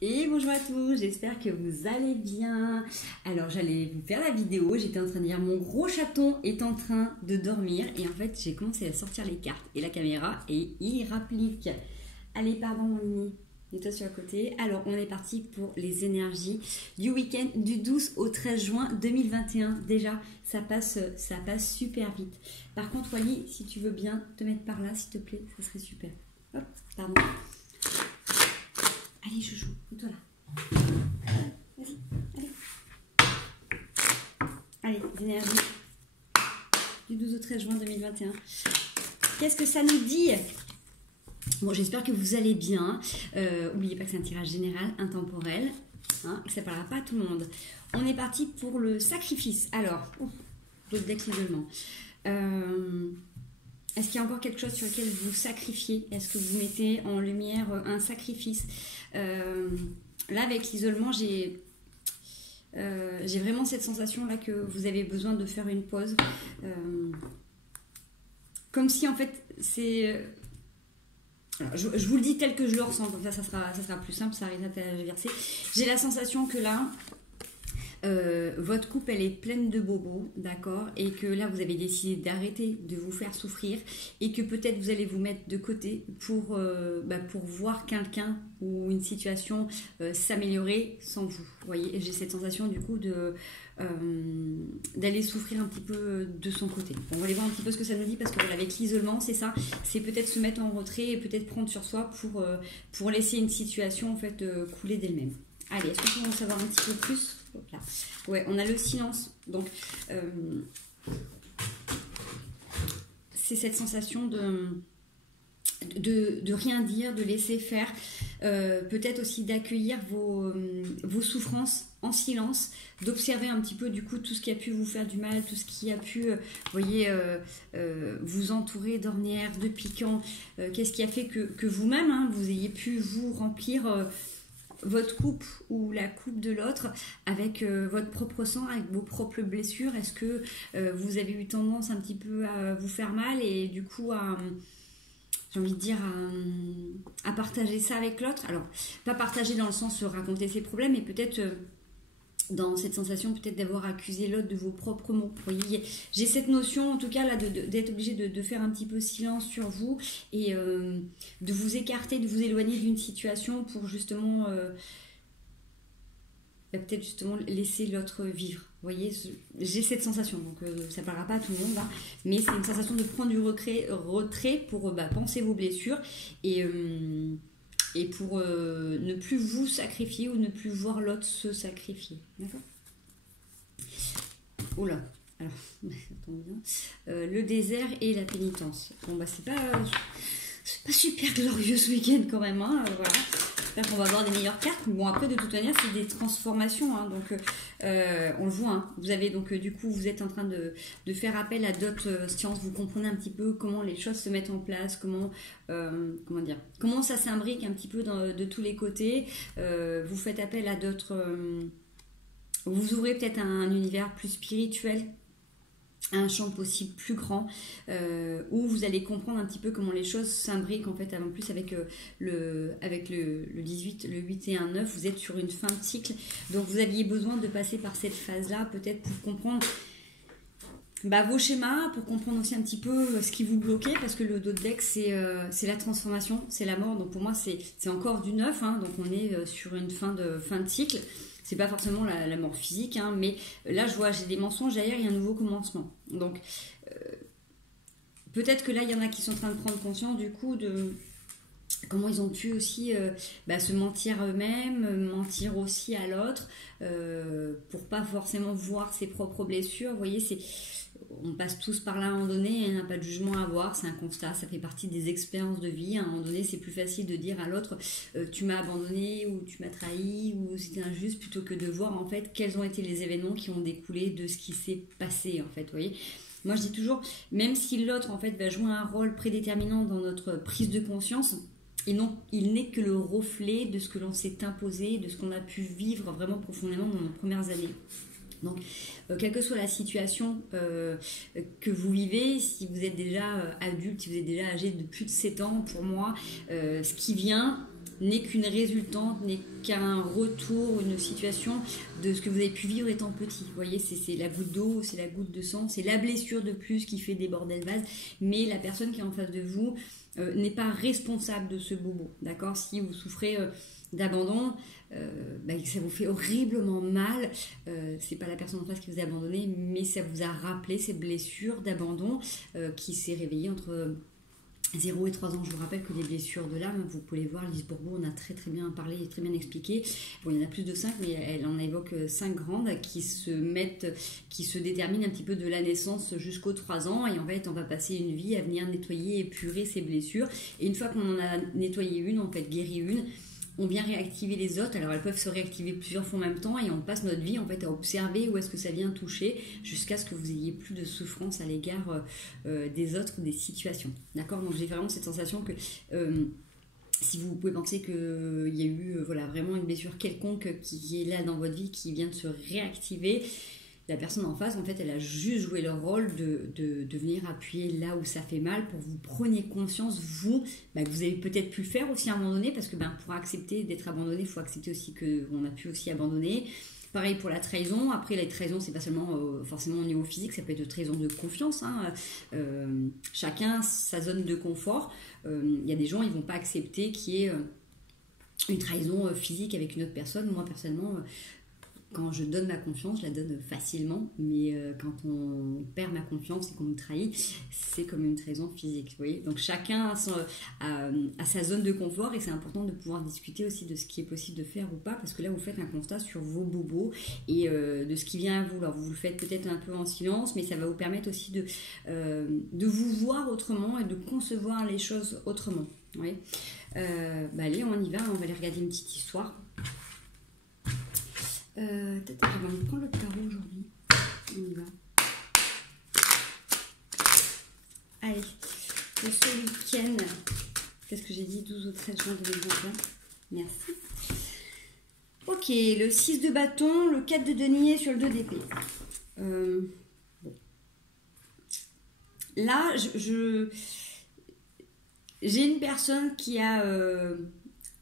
Et bonjour à tous, j'espère que vous allez bien. Alors j'allais vous faire la vidéo, j'étais en train de dire mon gros chaton est en train de dormir et en fait j'ai commencé à sortir les cartes et la caméra et il rapplique. Allez pardon mon mini, mets-toi sur le côté. Alors on est parti pour les énergies du week-end du 12 au 13 juin 2021. Déjà ça passe super vite. Par contre Wally, si tu veux bien te mettre par là s'il te plaît, ça serait super. Hop, pardon. Allez, chouchou, mets-toi là. Vas-y, allez. Allez, les énergies du 12 au 13 juin 2021. Qu'est-ce que ça nous dit? Bon, j'espère que vous allez bien. N'oubliez pas que c'est un tirage général, intemporel, hein, et que ça ne parlera pas à tout le monde. On est parti pour le sacrifice. Alors, d'autres decks l'isolement. Est-ce qu'il y a encore quelque chose sur lequel vous sacrifiez? Est-ce que vous mettez en lumière un sacrifice? Là, avec l'isolement, j'ai vraiment cette sensation-là que vous avez besoin de faire une pause. Comme si, en fait, c'est... je vous le dis tel que je le ressens, comme ça sera plus simple, ça arrive à tergiverser. J'ai la sensation que là... votre coupe elle est pleine de bobos, d'accord, et que là vous avez décidé d'arrêter de vous faire souffrir et que peut-être vous allez vous mettre de côté pour voir quelqu'un ou une situation s'améliorer sans vous. Vous voyez, j'ai cette sensation du coup d'aller souffrir un petit peu de son côté. Bon, on va aller voir un petit peu ce que ça nous dit parce que voilà, avec l'isolement c'est ça, c'est peut-être se mettre en retrait et peut-être prendre sur soi pour laisser une situation en fait couler d'elle-même. Allez, est-ce qu'on peut en savoir un petit peu plus? Là. Ouais, on a le silence. Donc, c'est cette sensation de rien dire, de laisser faire. Peut-être aussi d'accueillir vos souffrances en silence, d'observer un petit peu du coup tout ce qui a pu vous faire du mal, tout ce qui a pu, voyez, vous entourer d'ornières, de piquants. Qu'est-ce qui a fait que vous-même, hein, vous ayez pu vous remplir... votre coupe ou la coupe de l'autre avec votre propre sang, avec vos propres blessures. Est-ce que vous avez eu tendance un petit peu à vous faire mal et du coup j'ai envie de dire à partager ça avec l'autre? Alors pas partager dans le sens de raconter ses problèmes, mais peut-être dans cette sensation peut-être d'avoir accusé l'autre de vos propres mots. Vous voyez, j'ai cette notion en tout cas là d'être obligé de faire un petit peu silence sur vous et de vous écarter, de vous éloigner d'une situation pour justement peut-être justement laisser l'autre vivre. Vous voyez, j'ai cette sensation, donc ça ne parlera pas à tout le monde, hein, mais c'est une sensation de prendre du retrait pour penser vos blessures et pour ne plus vous sacrifier ou ne plus voir l'autre se sacrifier. D'accord? Oh là, alors, attendez bien. Le désert et la pénitence. Bon, bah, c'est pas super glorieux ce week-end quand même. Hein, voilà. J'espère qu'on va avoir des meilleures cartes. Bon, après, de toute manière, c'est des transformations. Hein, donc, on le voit. Hein. Vous avez donc, du coup, vous êtes en train de faire appel à d'autres sciences. Vous comprenez un petit peu comment les choses se mettent en place, comment ça s'imbrique un petit peu de tous les côtés. Vous faites appel à d'autres... vous ouvrez peut-être un univers plus spirituel, un champ possible plus grand où vous allez comprendre un petit peu comment les choses s'imbriquent en fait. En plus avec le 18, le 8 et un 9, vous êtes sur une fin de cycle, donc vous aviez besoin de passer par cette phase là peut-être pour comprendre vos schémas, pour comprendre aussi un petit peu ce qui vous bloquait, parce que le dos de deck c'est la transformation, c'est la mort, donc pour moi c'est encore du neuf, hein, donc on est sur une fin de cycle. C'est pas forcément la mort physique, hein, mais là je vois, j'ai des mensonges derrière, il y a un nouveau commencement. Donc peut-être que là il y en a qui sont en train de prendre conscience du coup de comment ils ont pu aussi se mentir à eux-mêmes, mentir aussi à l'autre, pour pas forcément voir ses propres blessures. Vous voyez, on passe tous par là à un moment donné, il n'y a pas de jugement à avoir, c'est un constat, ça fait partie des expériences de vie. À un moment donné, c'est plus facile de dire à l'autre tu m'as abandonné ou tu m'as trahi ou c'était injuste, plutôt que de voir en fait quels ont été les événements qui ont découlé de ce qui s'est passé en fait, vous voyez. Moi je dis toujours, même si l'autre en fait va jouer un rôle prédéterminant dans notre prise de conscience, il n'est que le reflet de ce que l'on s'est imposé, de ce qu'on a pu vivre vraiment profondément dans nos premières années. Donc, quelle que soit la situation que vous vivez, si vous êtes déjà adulte, si vous êtes déjà âgé de plus de 7 ans, pour moi, ce qui vient, n'est qu'une résultante, n'est qu'un retour, une situation de ce que vous avez pu vivre étant petit. Vous voyez, c'est la goutte d'eau, c'est la goutte de sang, c'est la blessure de plus qui fait déborder le vase, mais la personne qui est en face de vous n'est pas responsable de ce bobo, d'accord? Si vous souffrez d'abandon, ça vous fait horriblement mal, c'est pas la personne en face qui vous a abandonné, mais ça vous a rappelé ces blessures d'abandon qui s'est réveillée entre 0 et 3 ans. Je vous rappelle que les blessures de l'âme, vous pouvez voir, Lise Bourbeau on a très très bien parlé et très bien expliqué. Bon, il y en a plus de 5, mais elle en évoque 5 grandes qui se déterminent un petit peu de la naissance jusqu'aux 3 ans. Et en fait, on va passer une vie à venir nettoyer, épurer ces blessures. Et une fois qu'on en a nettoyé une, en fait guéri une, on vient réactiver les autres. Alors elles peuvent se réactiver plusieurs fois en même temps et on passe notre vie en fait à observer où est-ce que ça vient toucher jusqu'à ce que vous ayez plus de souffrance à l'égard des autres, des situations. D'accord? Donc j'ai vraiment cette sensation que si vous pouvez penser qu'il y a eu vraiment une blessure quelconque qui est là dans votre vie, qui vient de se réactiver, la personne en face, en fait, elle a juste joué le rôle de venir appuyer là où ça fait mal pour que vous preniez conscience, vous, que vous avez peut-être pu le faire aussi à un moment donné, parce que pour accepter d'être abandonné, il faut accepter aussi qu'on a pu aussi abandonner. Pareil pour la trahison. Après, la trahison, c'est pas seulement forcément au niveau physique, ça peut être de trahison de confiance. Chacun sa zone de confort. Il y a des gens, ils vont pas accepter qu'il y ait une trahison physique avec une autre personne. Moi, personnellement, quand je donne ma confiance, je la donne facilement, mais quand on perd ma confiance et qu'on me trahit, c'est comme une trahison physique. Vous voyez, donc chacun a sa zone de confort et c'est important de pouvoir discuter aussi de ce qui est possible de faire ou pas, parce que là vous faites un constat sur vos bobos et de ce qui vient à vous. Alors vous le faites peut-être un peu en silence, mais ça va vous permettre aussi de vous voir autrement et de concevoir les choses autrement. Vous voyez, allez, on y va, on va aller regarder une petite histoire. Je vais prendre le tarot aujourd'hui. On y va. Allez, pour ce week-end, qu'est-ce que j'ai dit, 12 au 13 juin 2021. Merci. Ok, le 6 de bâton, le 4 de denier sur le 2 d'épée. Bon. Là, j'ai une personne qui a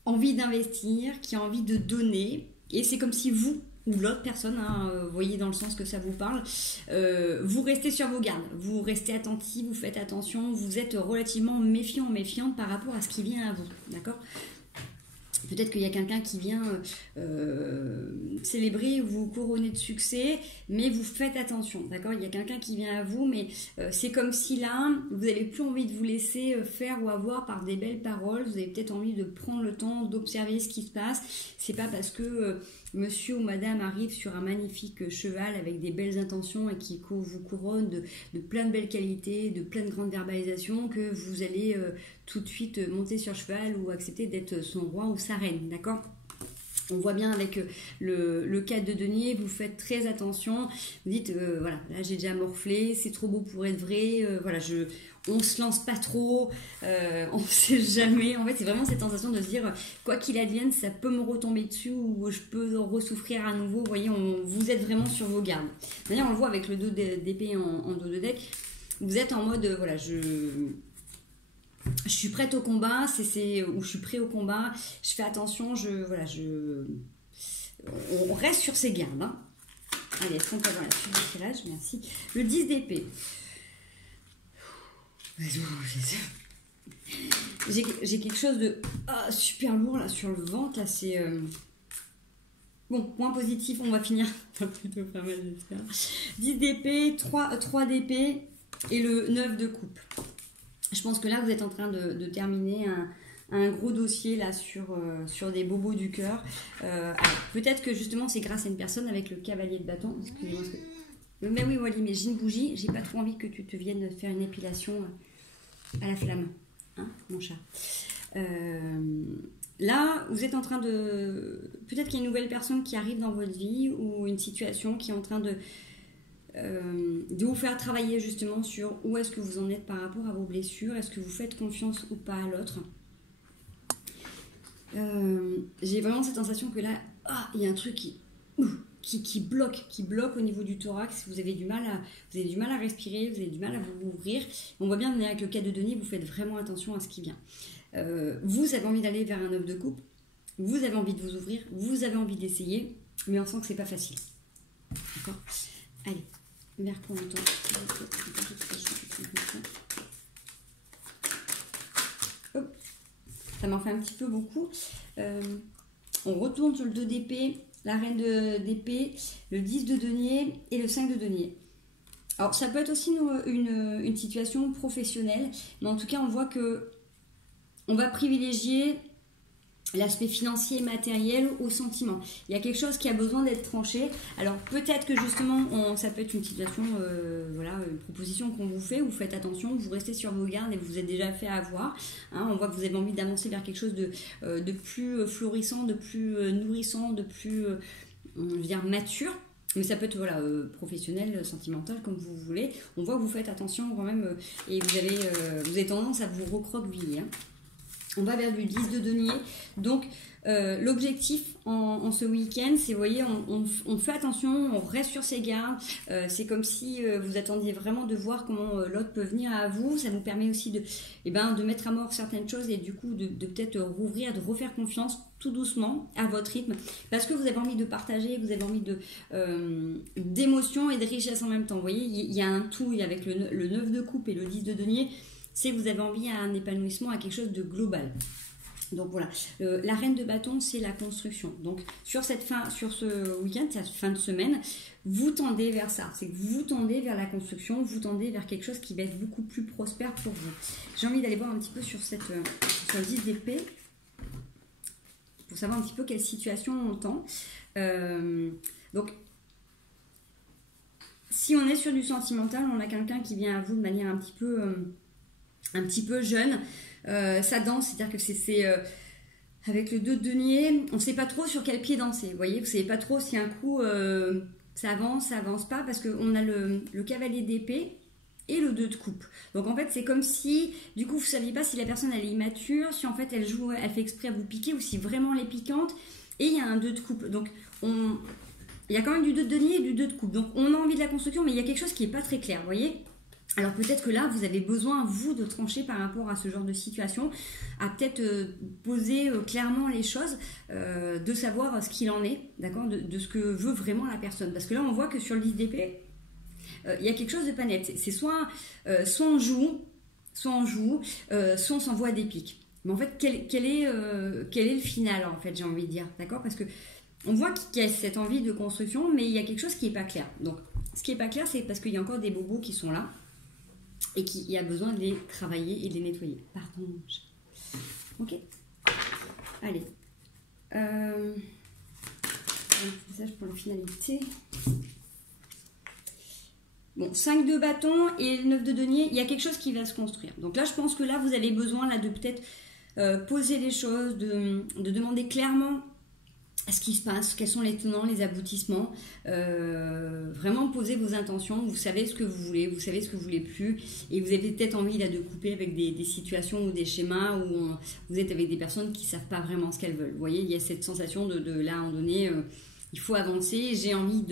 envie d'investir, qui a envie de donner. Et c'est comme si vous, ou l'autre personne, voyez dans le sens que ça vous parle, vous restez sur vos gardes, vous restez attentif, vous faites attention, vous êtes relativement méfiante par rapport à ce qui vient à vous, d'accord ? Peut-être qu'il y a quelqu'un qui vient célébrer ou vous couronner de succès, mais vous faites attention, d'accord? Il y a quelqu'un qui vient à vous, mais c'est comme si là, vous n'avez plus envie de vous laisser faire ou avoir par des belles paroles. Vous avez peut-être envie de prendre le temps d'observer ce qui se passe. C'est pas parce que monsieur ou madame arrive sur un magnifique cheval avec des belles intentions et qui vous couronne de plein de belles qualités, de plein de grandes verbalisations, que vous allez tout de suite monter sur cheval ou accepter d'être son roi ou sa reine, d'accord? On voit bien avec le 4 de denier, vous faites très attention, vous dites, voilà, là j'ai déjà morflé, c'est trop beau pour être vrai, voilà, on se lance pas trop, on sait jamais. En fait, c'est vraiment cette sensation de se dire, quoi qu'il advienne, ça peut me retomber dessus ou je peux ressouffrir à nouveau. Vous voyez, vous êtes vraiment sur vos gardes. D'ailleurs, on le voit avec le dos d'épée en dos de deck, vous êtes en mode, voilà, je suis prête au combat, ou je suis prêt au combat, je fais attention, on reste sur ses gardes. Hein. Allez, est-ce qu'on peut avoir la suite du tirage? Merci. Le 10 d'épée. J'ai quelque chose de super lourd là sur le ventre. Là, c'est bon, point positif, on va finir. Plutôt pas mal, j'espère. 10 d'épée, 3 d'épée et le 9 de coupe. Je pense que là, vous êtes en train de terminer un gros dossier là sur des bobos du cœur. Peut-être que justement, c'est grâce à une personne avec le cavalier de bâton. Excusez-moi. Mais oui, Wally, mais j'ai une bougie. J'ai pas trop envie que tu te viennes faire une épilation à la flamme. Hein, mon chat. Là, vous êtes en train de... Peut-être qu'il y a une nouvelle personne qui arrive dans votre vie ou une situation qui est en train de vous faire travailler justement sur où est-ce que vous en êtes par rapport à vos blessures, est-ce que vous faites confiance ou pas à l'autre. J'ai vraiment cette sensation que là, il y a un truc qui bloque au niveau du thorax. Vous avez du mal à respirer, vous avez du mal à vous ouvrir. On voit bien avec le cas de Denis, vous faites vraiment attention à ce qui vient. Vous avez envie d'aller vers un 9 de coupe, vous avez envie de vous ouvrir, vous avez envie d'essayer, mais on sent que c'est pas facile. D'accord? Allez, Mercure en temps. Hop. Ça m'en fait un petit peu beaucoup. On retourne sur le 2 d'épée, la reine d'épée, le 10 de denier et le 5 de denier. Alors ça peut être aussi une situation professionnelle, mais en tout cas on voit que on va privilégier l'aspect financier et matériel au sentiment. Il y a quelque chose qui a besoin d'être tranché. Alors peut-être que justement, ça peut être une situation, voilà, une proposition qu'on vous fait, vous faites attention, vous restez sur vos gardes et vous vous êtes déjà fait avoir. Hein, on voit que vous avez envie d'avancer vers quelque chose de plus florissant, de plus nourrissant, de plus, je veux dire, mature. Mais ça peut être voilà, professionnel, sentimental, comme vous voulez. On voit que vous faites attention quand même et vous avez tendance à vous recroqueviller. Hein. On va vers du 10 de denier. Donc, l'objectif en ce week-end, c'est, vous voyez, on fait attention, on reste sur ses gardes. C'est comme si vous attendiez vraiment de voir comment l'autre peut venir à vous. Ça vous permet aussi de mettre à mort certaines choses et du coup de peut-être rouvrir, de refaire confiance tout doucement à votre rythme. Parce que vous avez envie de partager, vous avez envie d'émotion et de richesse en même temps. Vous voyez, il y a un tout avec le 9 de coupe et le 10 de denier. C'est que vous avez envie à un épanouissement, à quelque chose de global. Donc voilà, la reine de bâton, c'est la construction. Donc sur ce week-end, cette fin de semaine, vous tendez vers ça. C'est que vous tendez vers la construction, vous tendez vers quelque chose qui va être beaucoup plus prospère pour vous. J'ai envie d'aller voir un petit peu sur le 10 d'épée, pour savoir un petit peu quelle situation on tend. Donc, si on est sur du sentimental, on a quelqu'un qui vient à vous de manière un petit peu jeune, ça danse, c'est-à-dire que c'est avec le 2 de denier, on ne sait pas trop sur quel pied danser, vous voyez, vous ne savez pas trop si un coup ça avance pas, parce qu'on a le cavalier d'épée et le 2 de coupe. Donc en fait c'est comme si, du coup vous ne saviez pas si la personne elle est immature, si en fait elle fait exprès à vous piquer, ou si vraiment elle est piquante, et il y a un 2 de coupe, donc il y a quand même du 2 de denier et du 2 de coupe, donc on a envie de la construction, mais il y a quelque chose qui n'est pas très clair, vous voyez. Alors peut-être que là, vous avez besoin, vous, de trancher par rapport à ce genre de situation, à peut-être poser clairement les choses, de savoir ce qu'il en est, d'accord, de ce que veut vraiment la personne. Parce que là, on voit que sur le 10 d'épée, il y a quelque chose de pas net. C'est soit on joue, soit on s'envoie des piques. Mais en fait, quel est le final, en fait, j'ai envie de dire, d'accord? Parce que on voit qu'il y a cette envie de construction, mais il y a quelque chose qui n'est pas clair. Donc, ce qui n'est pas clair, c'est parce qu'il y a encore des bobos qui sont là, et qu'il y a besoin de les travailler et de les nettoyer. Pardon. Ok. Allez. Un message pour la finalité. Bon, 5 de bâton et 9 de denier, il y a quelque chose qui va se construire. Donc là, je pense que là, vous avez besoin là, de peut-être poser les choses, de demander clairement ce qui se passe, quels sont les tenants, les aboutissements, vraiment poser vos intentions, vous savez ce que vous voulez, vous savez ce que vous voulez plus, et vous avez peut-être envie là de couper avec des situations ou des schémas où vous êtes avec des personnes qui ne savent pas vraiment ce qu'elles veulent. Vous voyez, il y a cette sensation de là, à un moment donné, il faut avancer, j'ai envie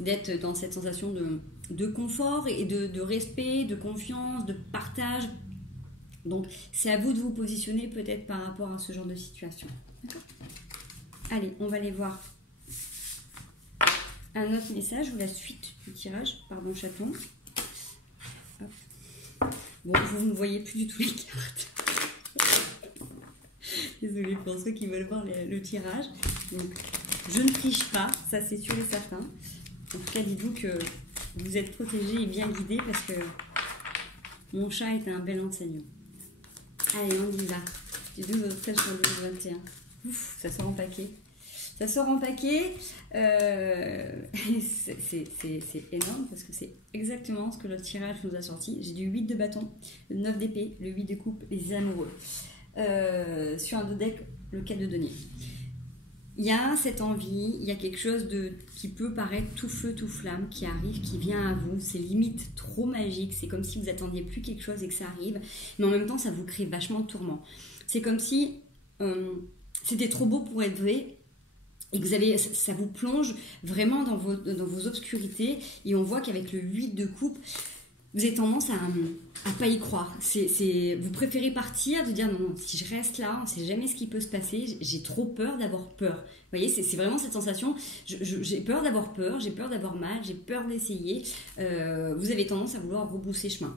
d'être dans cette sensation de confort et de respect, de confiance, de partage. Donc, c'est à vous de vous positionner peut-être par rapport à ce genre de situation. D'accord ? Allez, on va aller voir un autre message ou la suite du tirage. Pardon, chaton. Hop. Bon, vous ne voyez plus du tout les cartes. Désolée pour ceux qui veulent voir le tirage. Donc, je ne triche pas, ça c'est sûr et certain. En tout cas, dites-vous que vous êtes protégé et bien guidé parce que mon chat est un bel enseignant. Allez, on y va. Du 12 au 13 juin 2021. Ouf, ça sort en paquet. Ça sort en paquet. C'est énorme parce que c'est exactement ce que le tirage nous a sorti. J'ai du 8 de bâton, le 9 d'épée, le 8 de coupe, les amoureux. Sur un dos deck, le 4 de denier. Il y a cette envie, il y a quelque chose qui peut paraître tout feu, tout flamme, qui arrive, qui vient à vous. C'est limite trop magique. C'est comme si vous attendiez plus quelque chose et que ça arrive. Mais en même temps, ça vous crée vachement de tourments. C'est comme si c'était trop beau pour être vrai et que ça vous plonge vraiment dans vos obscurités. Et on voit qu'avec le 8 de coupe, vous avez tendance à pas y croire. Vous préférez partir, de dire non, non, si je reste là, on ne sait jamais ce qui peut se passer, j'ai trop peur d'avoir peur. Vous voyez, c'est vraiment cette sensation, j'ai peur d'avoir peur, j'ai peur d'avoir mal, j'ai peur d'essayer. Vous avez tendance à vouloir rebrousser chemin.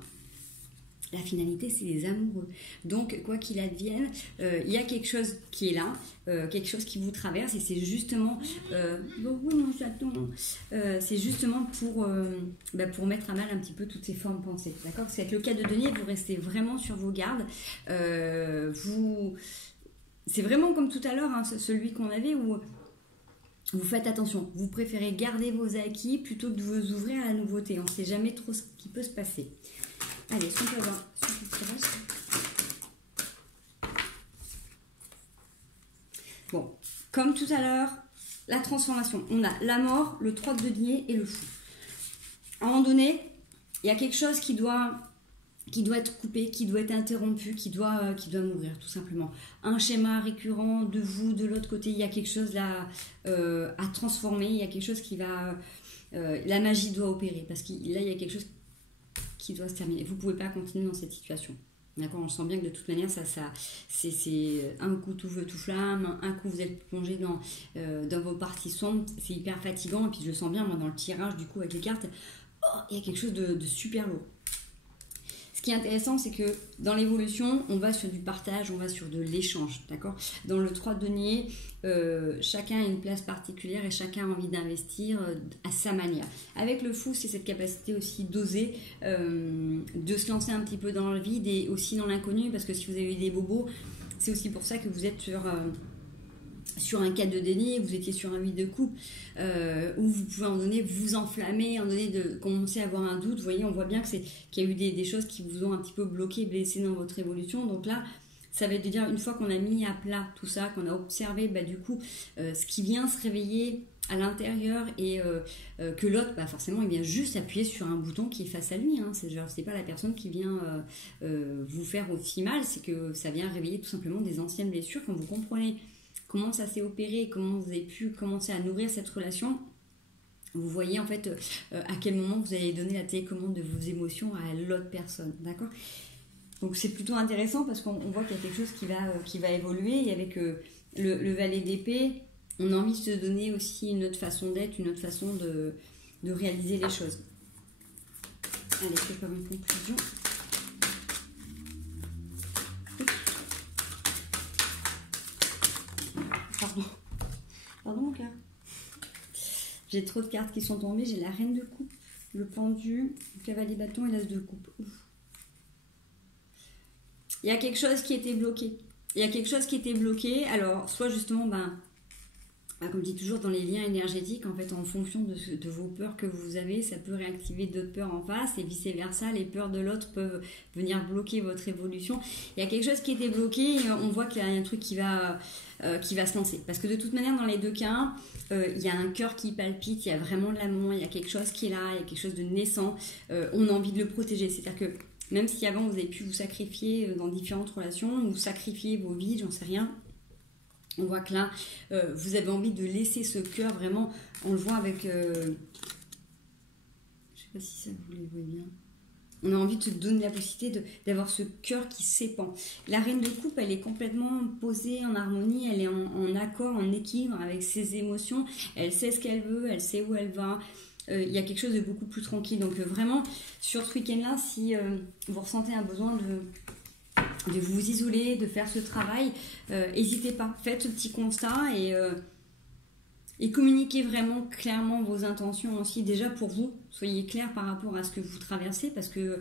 La finalité, c'est les amoureux. Donc, quoi qu'il advienne, il y a quelque chose qui est là, quelque chose qui vous traverse, et c'est justement, c'est justement pour mettre à mal un petit peu toutes ces formes pensées. D'accord? Parce qu'avec le cas de denier, vous restez vraiment sur vos gardes. C'est vraiment comme tout à l'heure, hein, celui qu'on avait où vous faites attention. Vous préférez garder vos acquis plutôt que de vous ouvrir à la nouveauté. On ne sait jamais trop ce qui peut se passer. Allez, est-ce qu'on peut avoir sur le tirage? Bon, comme tout à l'heure, la transformation. On a la mort, le 3 de denier et le fou. À un moment donné, il y a quelque chose qui doit être coupé, qui doit être interrompu, qui doit mourir, tout simplement. Un schéma récurrent de vous, de l'autre côté, il y a quelque chose là à transformer, il y a quelque chose qui va... la magie doit opérer, parce que là, il y a quelque chose qui doit se terminer. Vous ne pouvez pas continuer dans cette situation. D'accord, on sent bien que de toute manière, c'est un coup tout feu, tout flamme, un coup vous êtes plongé dans vos parties sombres, c'est hyper fatigant, et puis je le sens bien, moi, dans le tirage, du coup, avec les cartes, il y a quelque chose de super lourd. Ce qui est intéressant, c'est que dans l'évolution, on va sur du partage, on va sur de l'échange, d'accord? Dans le 3 de denier, chacun a une place particulière et chacun a envie d'investir à sa manière. Avec le fou, c'est cette capacité aussi d'oser, de se lancer un petit peu dans le vide et aussi dans l'inconnu, parce que si vous avez eu des bobos, c'est aussi pour ça que vous êtes sur un 4 de denier, vous étiez sur un 8 de coupe, où vous pouvez en donner vous enflammer, en donner de commencer à avoir un doute. Vous voyez, on voit bien qu'il y a eu des choses qui vous ont un petit peu bloqué, blessé dans votre évolution. Donc là, ça va être de dire, une fois qu'on a mis à plat tout ça, qu'on a observé du coup ce qui vient se réveiller à l'intérieur et que l'autre, forcément, il vient juste appuyer sur un bouton qui est face à lui. Hein. C'est pas la personne qui vient vous faire aussi mal, c'est que ça vient réveiller tout simplement des anciennes blessures. Quand vous comprenez comment ça s'est opéré, comment vous avez pu commencer à nourrir cette relation, vous voyez en fait à quel moment vous allez donner la télécommande de vos émotions à l'autre personne, d'accord? Donc c'est plutôt intéressant parce qu'on voit qu'il y a quelque chose qui va évoluer, et avec le valet d'épée, on a envie de se donner aussi une autre façon d'être, une autre façon de réaliser les choses. Allez, c'est comme une conclusion. Pardon mon cœur. J'ai trop de cartes qui sont tombées. J'ai la reine de coupe, le pendu, le cavalier bâton et l'as de coupe. Ouf. Il y a quelque chose qui était bloqué. Alors, soit justement, comme je dis toujours, dans les liens énergétiques, en fait, en fonction de vos peurs que vous avez, ça peut réactiver d'autres peurs en face, et vice-versa, les peurs de l'autre peuvent venir bloquer votre évolution. Il y a quelque chose qui était bloqué, et on voit qu'il y a un truc qui va se lancer. Parce que de toute manière, dans les deux cas, il y a un cœur qui palpite, il y a vraiment de l'amour, il y a quelque chose qui est là, il y a quelque chose de naissant, on a envie de le protéger. C'est-à-dire que même si avant, vous avez pu vous sacrifier dans différentes relations, ou sacrifier vos vies, j'en sais rien, on voit que là, vous avez envie de laisser ce cœur vraiment, on le voit avec... je ne sais pas si ça vous le voyez bien. On a envie de se donner la possibilité d'avoir ce cœur qui s'épand. La reine de coupe, elle est complètement posée en harmonie, elle est en accord, en équilibre avec ses émotions. Elle sait ce qu'elle veut, elle sait où elle va. Il y a quelque chose de beaucoup plus tranquille. Donc vraiment, sur ce week-end-là, si vous ressentez un besoin de vous isoler, de faire ce travail, n'hésitez pas, faites ce petit constat et communiquez vraiment clairement vos intentions aussi, déjà pour vous, soyez clair par rapport à ce que vous traversez, parce que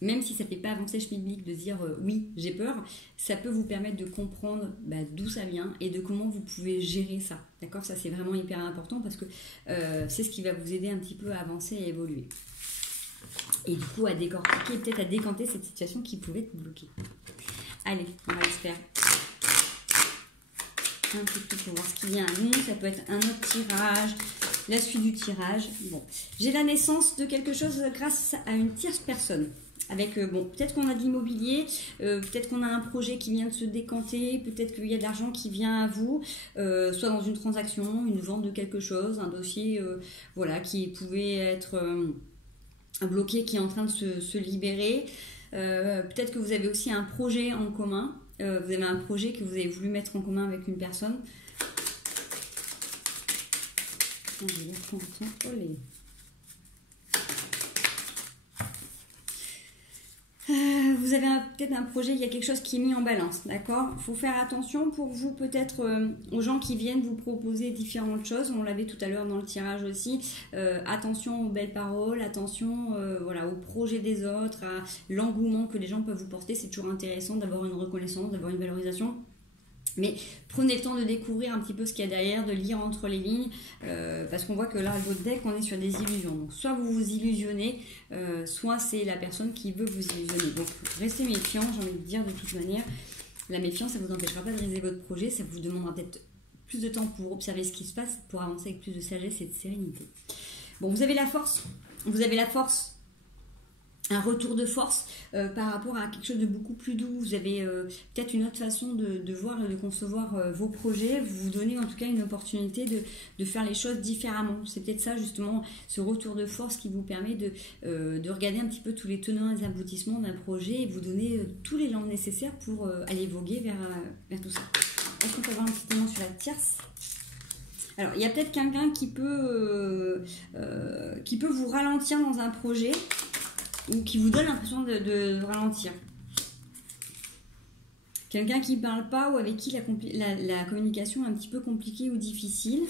même si ça ne fait pas avancer schmilblick de dire oui, j'ai peur, ça peut vous permettre de comprendre d'où ça vient et de comment vous pouvez gérer ça, d'accord? Ça c'est vraiment hyper important, parce que c'est ce qui va vous aider un petit peu à avancer et à évoluer. Et du coup, à décortiquer, peut-être à décanter cette situation qui pouvait être bloquée. Allez, on va le faire. Un petit peu pour voir ce qui vient à nous. Ça peut être un autre tirage, la suite du tirage. Bon, j'ai la naissance de quelque chose grâce à une tierce personne. Avec, peut-être qu'on a de l'immobilier, peut-être qu'on a un projet qui vient de se décanter, peut-être qu'il y a de l'argent qui vient à vous, soit dans une transaction, une vente de quelque chose, un dossier, qui pouvait être... bloqué qui est en train de se libérer. Peut-être que vous avez aussi un projet en commun. Vous avez un projet que vous avez voulu mettre en commun avec une personne. Vous avez peut-être un projet, il y a quelque chose qui est mis en balance, d'accord? Il faut faire attention pour vous, peut-être aux gens qui viennent vous proposer différentes choses. On l'avait tout à l'heure dans le tirage aussi. Attention aux belles paroles, attention voilà, au projet des autres, à l'engouement que les gens peuvent vous porter. C'est toujours intéressant d'avoir une reconnaissance, d'avoir une valorisation. Mais prenez le temps de découvrir un petit peu ce qu'il y a derrière, de lire entre les lignes, parce qu'on voit que là, votre deck, on est sur des illusions. Donc, soit vous vous illusionnez, soit c'est la personne qui veut vous illusionner. Donc, restez méfiant, j'ai envie de dire de toute manière. La méfiance, ça ne vous empêchera pas de réaliser votre projet, ça vous demandera peut-être plus de temps pour observer ce qui se passe, pour avancer avec plus de sagesse et de sérénité. Bon, vous avez la force, un retour de force par rapport à quelque chose de beaucoup plus doux. Vous avez peut-être une autre façon de voir et de concevoir vos projets. Vous vous donnez en tout cas une opportunité de faire les choses différemment. C'est peut-être ça justement, ce retour de force qui vous permet de regarder un petit peu tous les tenants et les aboutissements d'un projet et vous donner tous les langues nécessaires pour aller voguer vers tout ça. Est-ce qu'on peut avoir un petit témoin sur la tierce ? Alors, il y a peut-être quelqu'un qui peut vous ralentir dans un projet, ou qui vous donne l'impression de ralentir. Quelqu'un qui ne parle pas ou avec qui la communication est un petit peu compliquée ou difficile.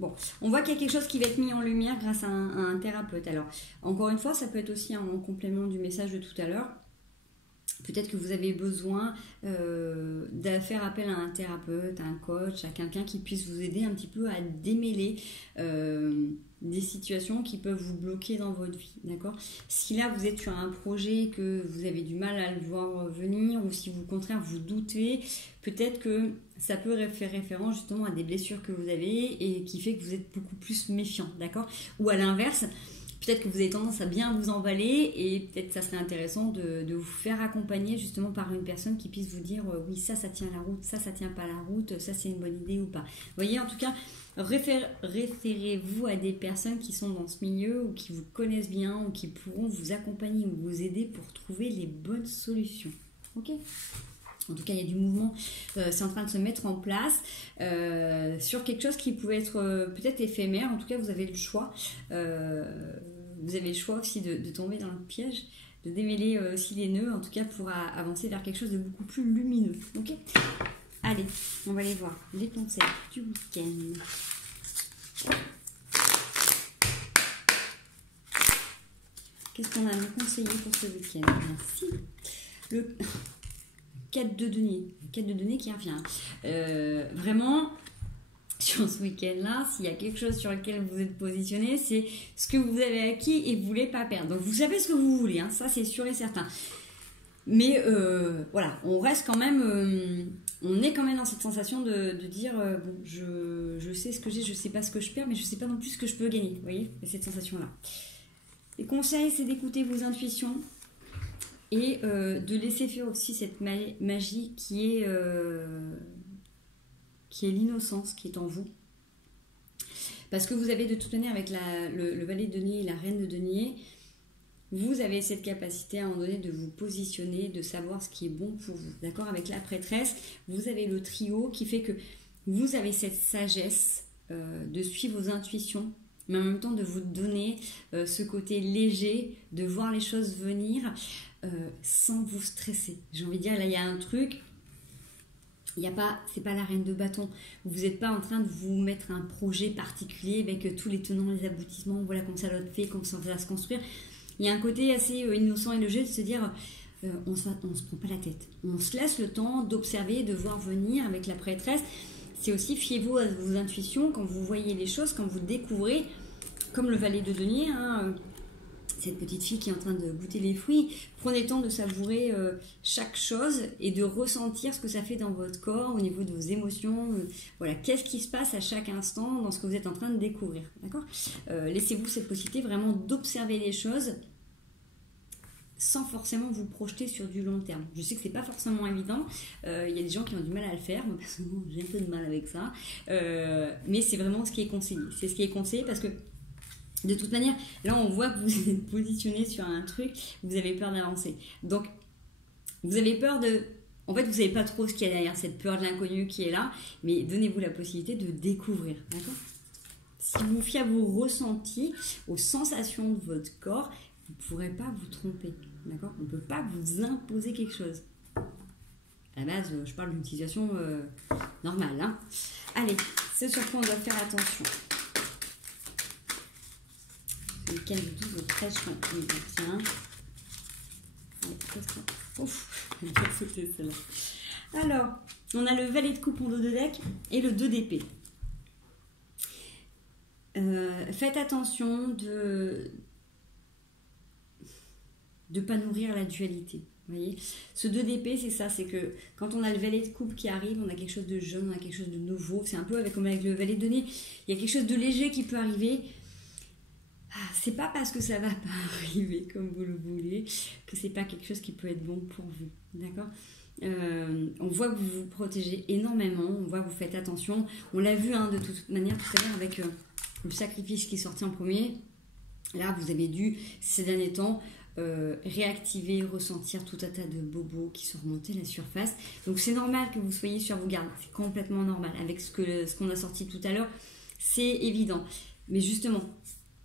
Bon, on voit qu'il y a quelque chose qui va être mis en lumière grâce à un thérapeute. Alors, encore une fois, ça peut être aussi en complément du message de tout à l'heure. Peut-être que vous avez besoin de faire appel à un thérapeute, à un coach, à quelqu'un qui puisse vous aider un petit peu à démêler des situations qui peuvent vous bloquer dans votre vie, d'accord? Si là vous êtes sur un projet que vous avez du mal à le voir venir, ou si vous, au contraire vous doutez, peut-être que ça peut faire référence justement à des blessures que vous avez et qui fait que vous êtes beaucoup plus méfiant, d'accord? Ou à l'inverse, peut-être que vous avez tendance à bien vous emballer et peut-être que ça serait intéressant de vous faire accompagner justement par une personne qui puisse vous dire oui, ça tient la route, ça tient pas la route, ça c'est une bonne idée ou pas. Vous voyez, en tout cas, référez-vous à des personnes qui sont dans ce milieu ou qui vous connaissent bien ou qui pourront vous accompagner ou vous aider pour trouver les bonnes solutions. Ok ? En tout cas, il y a du mouvement, c'est en train de se mettre en place sur quelque chose qui pouvait être peut-être éphémère. En tout cas, vous avez le choix. Vous avez le choix aussi de tomber dans le piège, de démêler aussi les nœuds, en tout cas pour avancer vers quelque chose de beaucoup plus lumineux. Ok ? Allez, on va aller voir les conseils du week-end. Qu'est-ce qu'on a à nous conseiller pour ce week-end? Merci. Le 4 de denier. 4 de denier qui revient. Vraiment, sur ce week-end-là, s'il y a quelque chose sur lequel vous êtes positionné, c'est ce que vous avez acquis et vous ne voulez pas perdre. Donc, vous savez ce que vous voulez, hein, ça c'est sûr et certain. Mais voilà, on reste quand même, on est quand même dans cette sensation de dire, bon, je sais ce que j'ai, je sais pas ce que je perds, mais je sais pas non plus ce que je peux gagner. Vous voyez, il y a cette sensation-là. Les conseils, c'est d'écouter vos intuitions et de laisser faire aussi cette magie qui est l'innocence qui est en vous. Parce que vous avez de toute manière avec le valet de denier et la reine de denier, vous avez cette capacité à un moment donné de vous positionner, de savoir ce qui est bon pour vous. D'accord? Avec la prêtresse, vous avez le trio qui fait que vous avez cette sagesse de suivre vos intuitions, mais en même temps de vous donner ce côté léger, de voir les choses venir sans vous stresser. J'ai envie de dire, là il y a un truc, c'est pas la reine de bâton. Vous n'êtes pas en train de vous mettre un projet particulier avec tous les tenants, les aboutissements, voilà comme ça l'autre fait, comme ça va se construire. Il y a un côté assez innocent et léger de se dire on se prend pas la tête. On se laisse le temps d'observer, de voir venir avec la prêtresse. C'est aussi, fiez-vous à vos intuitions quand vous voyez les choses, quand vous découvrez, comme le valet de denier, hein, cette petite fille qui est en train de goûter les fruits. Prenez le temps de savourer chaque chose et de ressentir ce que ça fait dans votre corps, au niveau de vos émotions. Voilà, qu'est-ce qui se passe à chaque instant dans ce que vous êtes en train de découvrir. D'accord ? Laissez-vous cette possibilité vraiment d'observer les choses sans forcément vous projeter sur du long terme. Je sais que c'est pas forcément évident, il y a des gens qui ont du mal à le faire, moi personnellement j'ai un peu de mal avec ça, mais c'est vraiment ce qui est conseillé. C'est ce qui est conseillé parce que De toute manière, là on voit que vous êtes positionné sur un truc, vous avez peur d'avancer. Donc, vous avez peur de... En fait, vous ne savez pas trop ce qu'il y a derrière cette peur de l'inconnu qui est là, mais donnez-vous la possibilité de découvrir, d'accord? Si vous vous fiez à vos ressentis, aux sensations de votre corps, vous ne pourrez pas vous tromper, d'accord? On ne peut pas vous imposer quelque chose. À la base, je parle d'une situation normale, hein? Allez, c'est sur quoi on doit faire attention. Le week-end du 12 au 13 juin 2021. Ouf, j'ai bien sauté celle-là. Alors, on a le valet de coupe en dos de deck et le 2 d'épée. Faites attention de ne pas nourrir la dualité. Vous voyez, ce 2 d'épée, c'est ça, c'est que quand on a le valet de coupe qui arrive, on a quelque chose de jeune, on a quelque chose de nouveau. C'est un peu comme avec le valet de nez. Il y a quelque chose de léger qui peut arriver. C'est pas parce que ça va pas arriver comme vous le voulez que c'est pas quelque chose qui peut être bon pour vous, d'accord? On voit que vous vous protégez énormément, on voit que vous faites attention. On l'a vu de toute manière tout à l'heure avec le sacrifice qui est sorti en premier. Là, vous avez dû, ces derniers temps, réactiver, ressentir tout un tas de bobos qui sont remontés à la surface. Donc c'est normal que vous soyez sur vos gardes, c'est complètement normal. Avec ce qu'on a sorti tout à l'heure, c'est évident. Mais justement,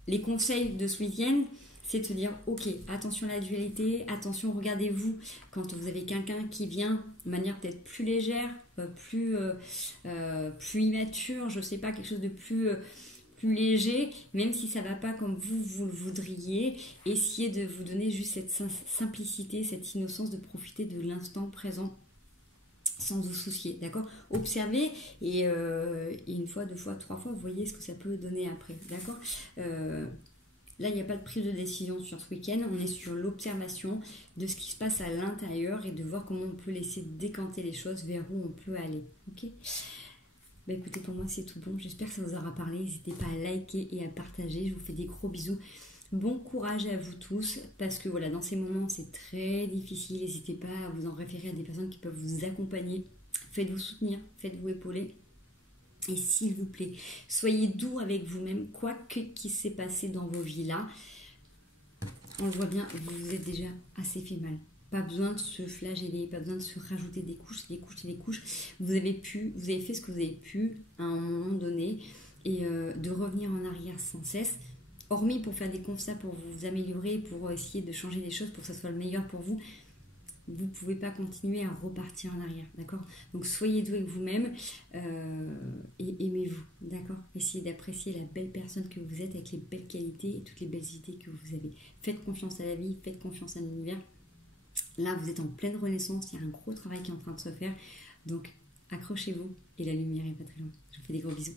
les conseils de ce week-end, c'est de se dire, ok, attention à la dualité, attention, regardez-vous, quand vous avez quelqu'un qui vient de manière peut-être plus légère, plus immature, je sais pas, quelque chose de plus léger, même si ça va pas comme vous le voudriez, essayez de vous donner juste cette simplicité, cette innocence de profiter de l'instant présent sans vous soucier, d'accord? Observez et une fois, deux fois, trois fois, vous voyez ce que ça peut donner après, d'accord? Là, il n'y a pas de prise de décision sur ce week-end, on est sur l'observation de ce qui se passe à l'intérieur et de voir comment on peut laisser décanter les choses vers où on peut aller, ok? Bah écoutez, pour moi c'est tout bon, j'espère que ça vous aura parlé, n'hésitez pas à liker et à partager, je vous fais des gros bisous. Bon courage à vous tous, parce que voilà, dans ces moments, c'est très difficile. N'hésitez pas à vous en référer à des personnes qui peuvent vous accompagner. Faites-vous soutenir, faites-vous épauler. Et s'il vous plaît, soyez doux avec vous-même, quoi que qui s'est passé dans vos vies là. On le voit bien, vous vous êtes déjà assez fait mal. Pas besoin de se flageller, pas besoin de se rajouter des couches, des couches et des couches. Vous avez fait ce que vous avez pu à un moment donné et de revenir en arrière sans cesse. Hormis pour faire des constats, pour vous améliorer, pour essayer de changer les choses, pour que ça soit le meilleur pour vous, vous ne pouvez pas continuer à repartir en arrière, d'accord? Donc soyez doux avec vous-même et aimez-vous, d'accord? Essayez d'apprécier la belle personne que vous êtes avec les belles qualités et toutes les belles idées que vous avez. Faites confiance à la vie, faites confiance à l'univers. Là, vous êtes en pleine renaissance, il y a un gros travail qui est en train de se faire. Donc accrochez-vous et la lumière n'est pas très loin. Je vous fais des gros bisous.